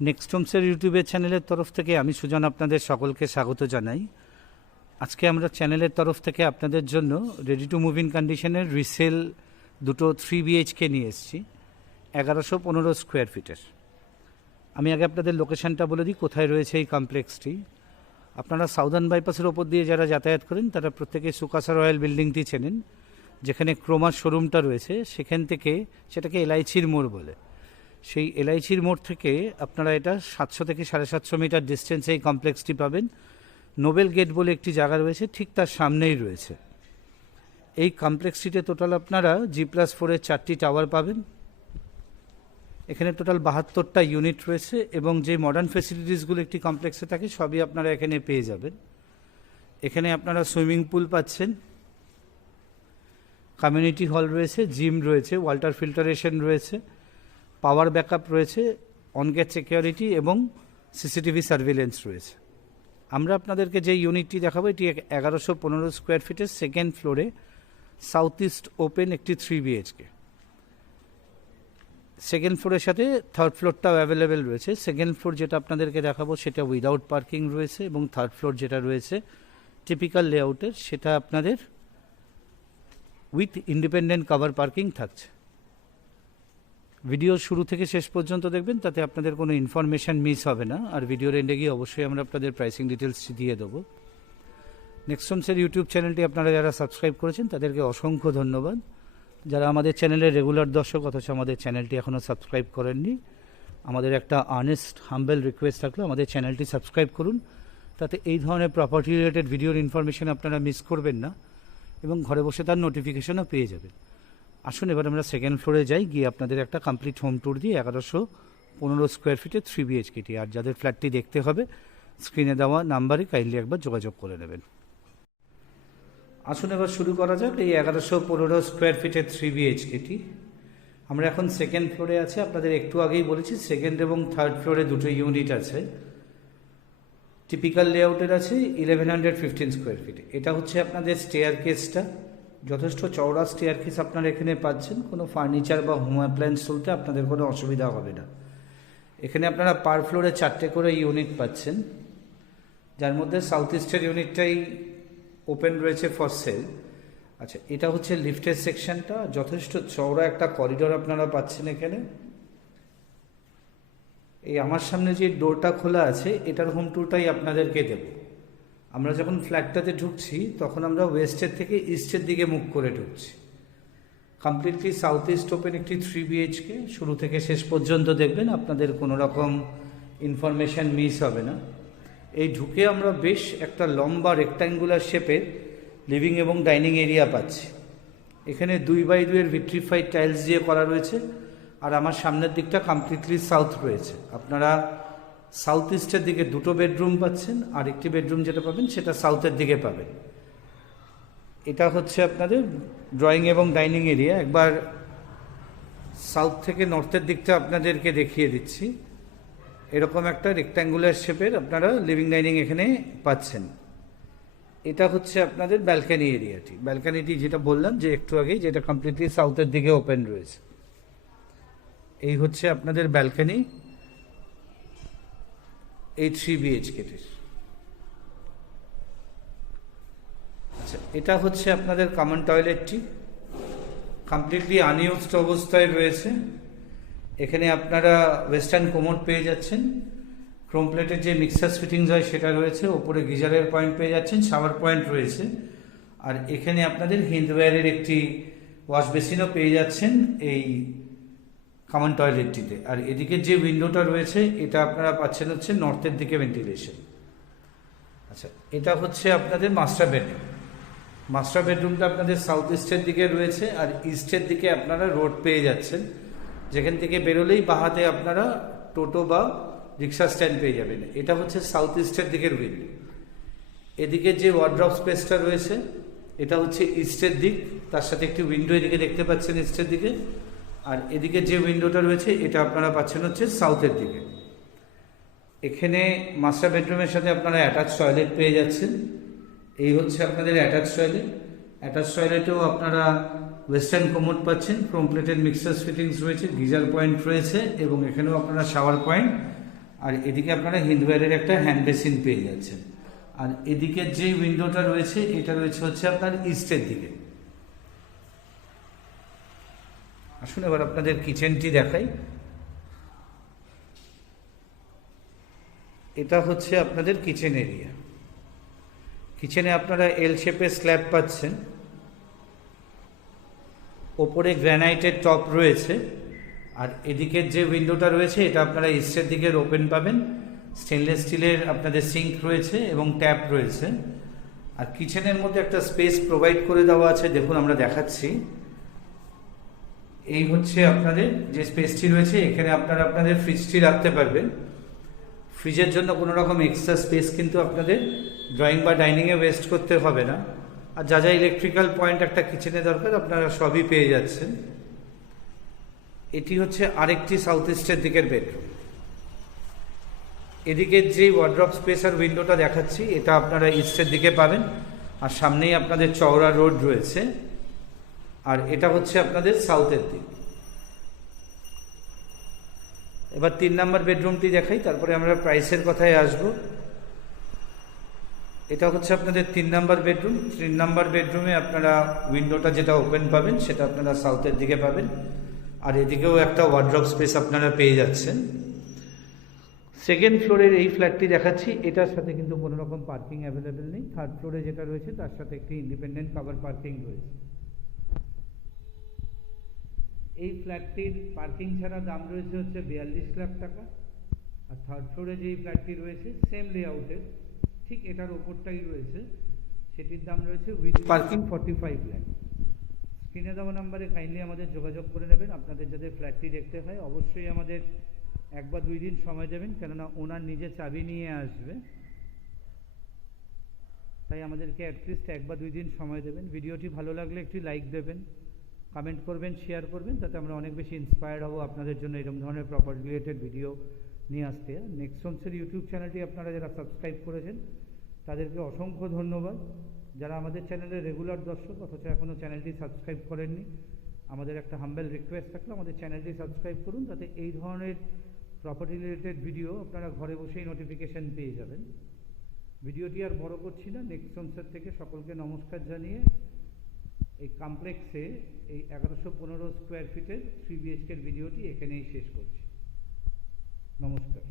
Next হোমসের ইউটিউবের চ্যানেলের তরফ থেকে আমি সুজন আপনাদের সকলকে স্বাগত জানাই। আজকে আমরা চ্যানেলের তরফ থেকে আপনাদের জন্য রেডি টু মুভ ইন কন্ডিশনের রিসেল দুটো 3BHK নিয়ে এসেছি 1115 স্কোয়ার ফিটের। আমি আগে আপনাদের লোকেশানটা বলে দিই কোথায় রয়েছে এই কমপ্লেক্সটি। আপনারা সাউদার্ন বাইপাসের ওপর দিয়ে যারা যাতায়াত করেন তারা প্রত্যেকে সুকাসা রয়্যাল বিল্ডিংটি চেনেন, যেখানে ক্রোমার শোরুমটা রয়েছে সেখান থেকে, সেটাকে এলআইচির মোড় বলে, সেই এলআইচির মোড় থেকে আপনারা এটা 700 থেকে 750 মিটার ডিস্টেন্সে এই কমপ্লেক্সটি পাবেন। নোবেল গেট বলে একটি জায়গা রয়েছে, ঠিক তার সামনেই রয়েছে এই কমপ্লেক্সটিতে। টোটাল আপনারা G+4-এর 4টি টাওয়ার পাবেন। এখানে টোটাল 72টা ইউনিট রয়েছে এবং যে মডার্ন ফেসিলিটিসগুলো একটি কমপ্লেক্সে থাকে সবই আপনারা এখানে পেয়ে যাবেন। এখানে আপনারা সুইমিং পুল পাচ্ছেন, কমিউনিটি হল রয়েছে, জিম রয়েছে, ওয়াটার ফিল্টারেশন রয়েছে, পাওয়ার ব্যাকআপ রয়েছে, অনগেট সিকিউরিটি এবং সিসিটিভি সার্ভিলেন্স রয়েছে। আমরা আপনাদেরকে যে ইউনিটটি দেখাবো এটি 1115 স্কোয়ার ফিটের সেকেন্ড ফ্লোরে সাউথ ইস্ট ওপেন একটি 3BHK। সেকেন্ড ফ্লোরের সাথে থার্ড ফ্লোরটাও অ্যাভেলেবেল রয়েছে। সেকেন্ড ফ্লোর যেটা আপনাদেরকে দেখাবো সেটা উইদাউট পার্কিং রয়েছে এবং থার্ড ফ্লোর যেটা রয়েছে টিপিক্যাল লেআউটের সেটা আপনাদের উইথ ইন্ডিপেন্ডেন্ট কভার পার্কিং থাকছে। ভিডিও শুরু থেকে শেষ পর্যন্ত দেখবেন, তাতে আপনাদের কোনো ইনফরমেশান মিস হবে না। আর ভিডিওর এন্ডে গিয়ে অবশ্যই আমরা আপনাদের প্রাইসিং ডিটেলস দিয়ে দেবো। নেক্সট হোমসের ইউটিউব চ্যানেলটি আপনারা যারা সাবস্ক্রাইব করেছেন তাদেরকে অসংখ্য ধন্যবাদ। যারা আমাদের চ্যানেলের রেগুলার দর্শক অথচ আমাদের চ্যানেলটি এখনও সাবস্ক্রাইব করেননি, আমাদের একটা আর্নেস্ট হাম্বেল রিকোয়েস্ট থাকলো, আমাদের চ্যানেলটি সাবস্ক্রাইব করুন। তাতে এই ধরনের প্রপার্টি রিলেটেড ভিডিওর ইনফরমেশান আপনারা মিস করবেন না এবং ঘরে বসে তার নোটিফিকেশনও পেয়ে যাবেন। আসুন এবার আমরা সেকেন্ড ফ্লোরে যাই, গিয়ে আপনাদের একটা কমপ্লিট হোম ট্যুর দিই 1115 স্কোয়ার ফিটের 3BHKটি। আর যাদের ফ্ল্যাটটি দেখতে হবে স্ক্রিনে দেওয়া নাম্বারে কাইন্ডলি একবার যোগাযোগ করে নেবেন। আসুন এবার শুরু করা যাক এই 1115 স্কোয়ার ফিটের 3BHKটি। আমরা এখন সেকেন্ড ফ্লোরে আছি। আপনাদের একটু আগেই বলেছি সেকেন্ড এবং থার্ড ফ্লোরে দুটো ইউনিট আছে। টিপিক্যাল লেআউটের আছে 1115 স্কোয়ার ফিট। এটা হচ্ছে আপনাদের স্টেয়ার কেসটা, যথেষ্ট চওড়া স্টেয়ার কেস আপনারা এখানে পাচ্ছেন। কোনো ফার্নিচার বা হোম অ্যাপ্লায়েন্স তুলতে আপনাদের কোনো অসুবিধা হবে না। এখানে আপনারা পার ফ্লোরে 4টে করে ইউনিট পাচ্ছেন, যার মধ্যে সাউথ ইস্টের ইউনিটটাই ওপেন রয়েছে ফর সেল। আচ্ছা, এটা হচ্ছে লিফটের সেকশনটা, যথেষ্ট চওড়া একটা করিডোর আপনারা পাচ্ছেন এখানে। এই আমার সামনে যে ডোরটা খোলা আছে এটার হোম ট্যুরটাই আপনাদেরকে দেব। আমরা যখন ফ্ল্যাটটাতে ঢুকছি তখন আমরা ওয়েস্টের থেকে ইস্টের দিকে মুখ করে ঢুকছি। কমপ্লিটলি সাউথ ইস্ট ওপেন একটি 3BHK। শুরু থেকে শেষ পর্যন্ত দেখবেন, আপনাদের কোনো রকম ইনফরমেশান মিস হবে না। এই ঢুকে আমরা বেশ একটা লম্বা রেক্ট্যাঙ্গুলার শেপের লিভিং এবং ডাইনিং এরিয়া পাচ্ছি। এখানে 2x2 ভিট্রিফাইড টাইলস দিয়ে করা রয়েছে। আর আমার সামনের দিকটা কমপ্লিটলি সাউথ রয়েছে। আপনারা সাউথ ইস্টের দিকে দুটো বেডরুম পাচ্ছেন, আর একটি বেডরুম যেটা পাবেন সেটা সাউথের দিকে পাবেন। এটা হচ্ছে আপনাদের ড্রয়িং এবং ডাইনিং এরিয়া। একবার সাউথ থেকে নর্থের দিকটা আপনাদেরকে দেখিয়ে দিচ্ছি। এরকম একটা রেক্ট্যাঙ্গুলার শেপের আপনারা লিভিং ডাইনিং এখানে পাচ্ছেন। এটা হচ্ছে আপনাদের ব্যালকানি এরিয়াটি। ব্যালকানিটি যেটা বললাম যে একটু আগেই, যেটা কমপ্লিটলি সাউথের দিকে ওপেন রয়েছে। এই হচ্ছে আপনাদের ব্যালকানি এই 3BHKটির। আচ্ছা, এটা হচ্ছে আপনাদের কমন টয়লেটটি, কমপ্লিটলি আনইউজড অবস্থায় রয়েছে। এখানে আপনারা ওয়েস্টার্ন কোমোড পেয়ে যাচ্ছেন, ক্রোম প্লেটের যে মিক্সার ফিটিংস হয় সেটা রয়েছে, ওপরে গিজারের পয়েন্ট পেয়ে যাচ্ছেন, শাওয়ার পয়েন্ট রয়েছে। আর এখানে আপনাদের হিন্দওয়্যারের একটি ওয়াশ বেসিনও পেয়ে যাচ্ছেন এই কমন টয়লেটটিতে। আর এদিকে যে উইন্ডোটা রয়েছে এটা আপনারা পাচ্ছেন হচ্ছে নর্থের দিকে ভেন্টিলেশন। আচ্ছা, এটা হচ্ছে আপনাদের মাস্টার বেডরুম। মাস্টার বেডরুমটা আপনাদের সাউথ ইস্টের দিকে রয়েছে, আর ইস্টের দিকে আপনারা রোড পেয়ে যাচ্ছেন, যেখান থেকে বেরোলেই বাহাতে আপনারা টোটো বা রিক্সা স্ট্যান্ড পেয়ে যাবেন। এটা হচ্ছে সাউথ ইস্টের দিকের উইন্ডো। এদিকে যে ওয়ার্ড্রপ স্পেসটা রয়েছে এটা হচ্ছে ইস্টের দিক, তার সাথে একটি উইন্ডো এদিকে দেখতে পাচ্ছেন ইস্টের দিকে। আর এদিকে যে উইন্ডোটা রয়েছে এটা আপনারা পাচ্ছেন হচ্ছে সাউথের দিকে। এখানে মাস্টার বেডরুমের সাথে আপনারা অ্যাটাচ টয়লেট পেয়ে যাচ্ছেন। এই হচ্ছে আপনাদের অ্যাটাচ টয়লেট। অ্যাটাচ টয়লেটেও আপনারা ওয়েস্টার্ন কোমোড পাচ্ছেন, ক্রোম প্লেটের মিক্সার ফিটিংস রয়েছে, গিজার পয়েন্ট রয়েছে এবং এখানেও আপনারা শাওয়ার পয়েন্ট আর এদিকে আপনারা হিন্দওয়্যারের একটা হ্যান্ড বেসিন পেয়ে যাচ্ছেন। আর এদিকে যে উইন্ডোটা রয়েছে এটা রয়েছে হচ্ছে আপনার ইস্টের দিকে। আসুন এবার আপনাদের কিচেনটি দেখাই। এটা হচ্ছে আপনাদের কিচেন এরিয়া। কিচেনে আপনারা এল শেপের স্ল্যাব পাচ্ছেন, ওপরে গ্রানাইটের টপ রয়েছে। আর এদিকের যে উইন্ডোটা রয়েছে এটা আপনারা ইস্টের দিকের ওপেন পাবেন। স্টেনলেস স্টিলের আপনাদের সিঙ্ক রয়েছে এবং ট্যাপ রয়েছে। আর কিচেনের মধ্যে একটা স্পেস প্রোভাইড করে দেওয়া আছে, দেখুন আমরা দেখাচ্ছি। এই হচ্ছে আপনাদের যে স্পেসটি রয়েছে, এখানে আপনারা আপনাদের ফ্রিজটি রাখতে পারবেন। ফ্রিজের জন্য কোনো রকম এক্সট্রা স্পেস কিন্তু আপনাদের ড্রয়িং বা ডাইনিংয়ে ওয়েস্ট করতে হবে না। আর যা যা ইলেকট্রিক্যাল পয়েন্ট একটা কিচেনে দরকার আপনারা সবই পেয়ে যাচ্ছেন। এটি হচ্ছে আরেকটি সাউথ ইস্টের দিকের বেডরুম। এদিকে যে ওয়ার্ড্রপ স্পেস আর উইন্ডোটা দেখাচ্ছি এটা আপনারা ইস্টের দিকে পাবেন। আর সামনেই আপনাদের চওড়া রোড রয়েছে। আর এটা হচ্ছে আপনাদের সাউথের দিক। এবার 3 নম্বর বেডরুমটি দেখাই, তারপরে আমরা প্রাইসের কথায় আসব। এটা হচ্ছে আপনাদের 3 নম্বর বেডরুম। 3 নম্বর বেডরুমে আপনারা উইন্ডোটা যেটা ওপেন পাবেন সেটা আপনারা সাউথের দিকে পাবেন। আর এদিকেও একটা ওয়ার্ড্রপ স্পেস আপনারা পেয়ে যাচ্ছেন। সেকেন্ড ফ্লোরের এই ফ্ল্যাটটি দেখাচ্ছি, এটার সাথে কিন্তু কোনো রকম পার্কিং অ্যাভেলেবেল নেই। থার্ড ফ্লোরে যেটা রয়েছে তার সাথে একটি ইন্ডিপেন্ডেন্ট কাভার পার্কিং রয়েছে। এই ফ্ল্যাটটির পার্কিং ছাড়া দাম রয়েছে হচ্ছে 42 লাখ টাকা। আর থার্ড ফ্লোরে যেই ফ্ল্যাটটি রয়েছে সেম লেআউটের, ঠিক এটার ওপরটাই রয়েছে, সেটির দাম রয়েছে উইথ পার্কিং 45 লাখ। স্ক্রিনে দেওয়া নাম্বারে কাইন্ডলি আমাদের যোগাযোগ করে নেবেন। আপনাদের যাদের ফ্ল্যাটটি দেখতে হয় অবশ্যই আমাদের 1 বা 2 দিন সময় দেবেন, কেননা ওনার নিজে চাবি নিয়ে আসবে, তাই আমাদেরকে অ্যাটলিস্ট 1 বা 2 দিন সময় দেবেন। ভিডিওটি ভালো লাগলে একটি লাইক দেবেন, কমেন্ট করবেন, শেয়ার করবেন, তাতে আমরা অনেক বেশি ইন্সপায়ার্ড হব আপনাদের জন্য এরকম ধরনের প্রপার্টি রিলেটেড ভিডিও নিয়ে আসতে। নেক্সট হোমসের ইউটিউব চ্যানেলটি আপনারা যারা সাবস্ক্রাইব করেছেন তাদেরকে অসংখ্য ধন্যবাদ। যারা আমাদের চ্যানেলের রেগুলার দর্শক অথচ এখনও চ্যানেলটি সাবস্ক্রাইব করেননি, আমাদের একটা হাম্বেল রিকোয়েস্ট থাকলে আমাদের চ্যানেলটি সাবস্ক্রাইব করুন, তাতে এই ধরনের প্রপার্টি রিলেটেড ভিডিও আপনারা ঘরে বসেই নোটিফিকেশান পেয়ে যাবেন। ভিডিওটি আর বড় করছি না। নেক্সট হোমসের থেকে সকলকে নমস্কার জানিয়ে এই কমপ্লেক্সে এই 1115 স্কোয়ার ফিটের 3 BHK ভিডিওটি এখানেই শেষ করছি। নমস্কার।